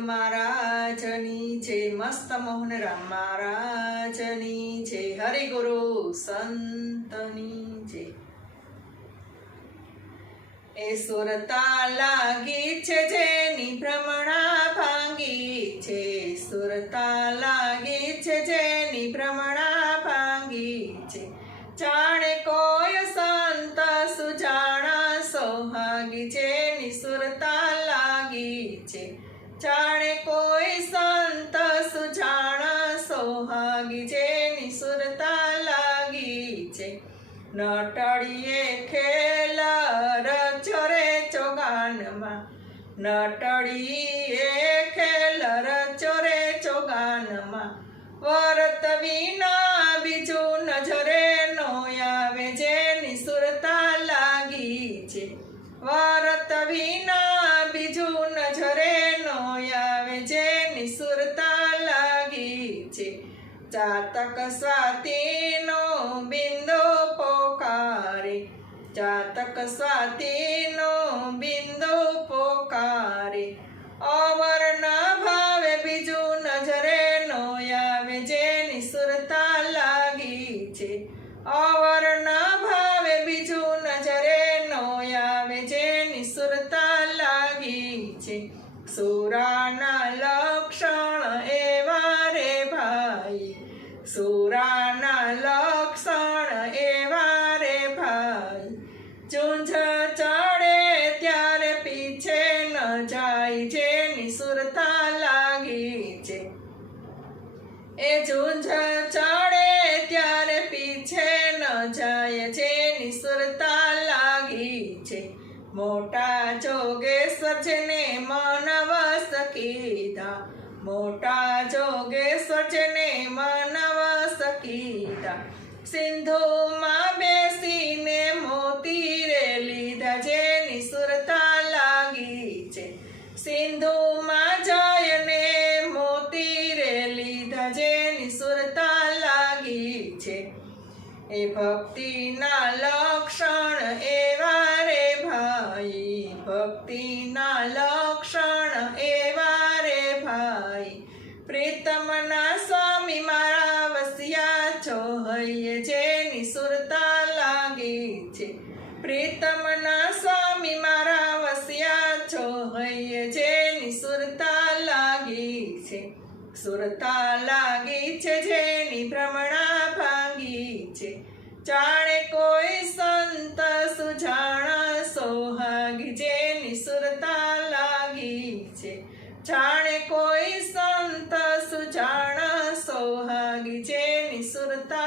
महाराजनी जय, मस्त मोहन राम महाराजनी जय, हरि गुरु संतनी जय। ए सुरता लागी छे जेनी भ्रमणा भांगी छे, सुरता लागी छे जेनी भ्रमणा भांगी छे, जाने कोई संत सुजाणा सोहागी जेनी सुरता लागी छे, जाने कोई संत सुजाणा सोहागी जेनी सुरता लागी छे। नटड़िए खेल रचोरे चोगानमा, नटड़िए खेल रचोरे चोगानमा, वरत विना बीजू नजरे नो आवे जेनी सुरता लागी छे, वरत विना बीजू नजरे नो आवे जेनी सुरता लागी छे। जातक स्वातिनो बिंदु पोकारे, जातक स्वातिनो बिंदु पोकारे, अवर न भावे बीजू नजरे नो आवे जेनी सुरता लागी छे, अवर न भावे बीजू नजरे नो आवे जेनी सुरता लागी छे। सुराना लक्षण एवा रे भाई, सुराना लक्षण एवा रे भाई, चूंझ चढ़े त्यारे पीछे न जाय जेनी सुरता लागी छे, ए चूंझ चढ़े त्यारे पीछे न जाय जेनी सुरता लागी छे। मोटा जोगेश्वर जेने मन वस कीधा, मोटा जोगेश्वर जेने मन वस कीधा, सिंधु में बेसीने मोती रे लीधा जेनी सुरता लागी छे, सिंधु में जयने मोती रे लीधा जेनी सुरता लागी छे। ए भक्ति ना लक्षण एवा रे भाई, भक्ति ना लक्षण एवा रे भाई, प्रीतम ना स्वामी मारा वसिया छो हइये जेनी सुरता लागी छे, प्रीतम ना स्वामी मारा वसिया छो हइये जेनी सुरता लागी छे। सुरता लागी छे जेनी भ्रमणा भांगी छे, जाने कोई संत सुजाणा सोहागी जेनी सुरता लागी छे, जाने कोई संत सुजाणा सोहागी जेनी सुरता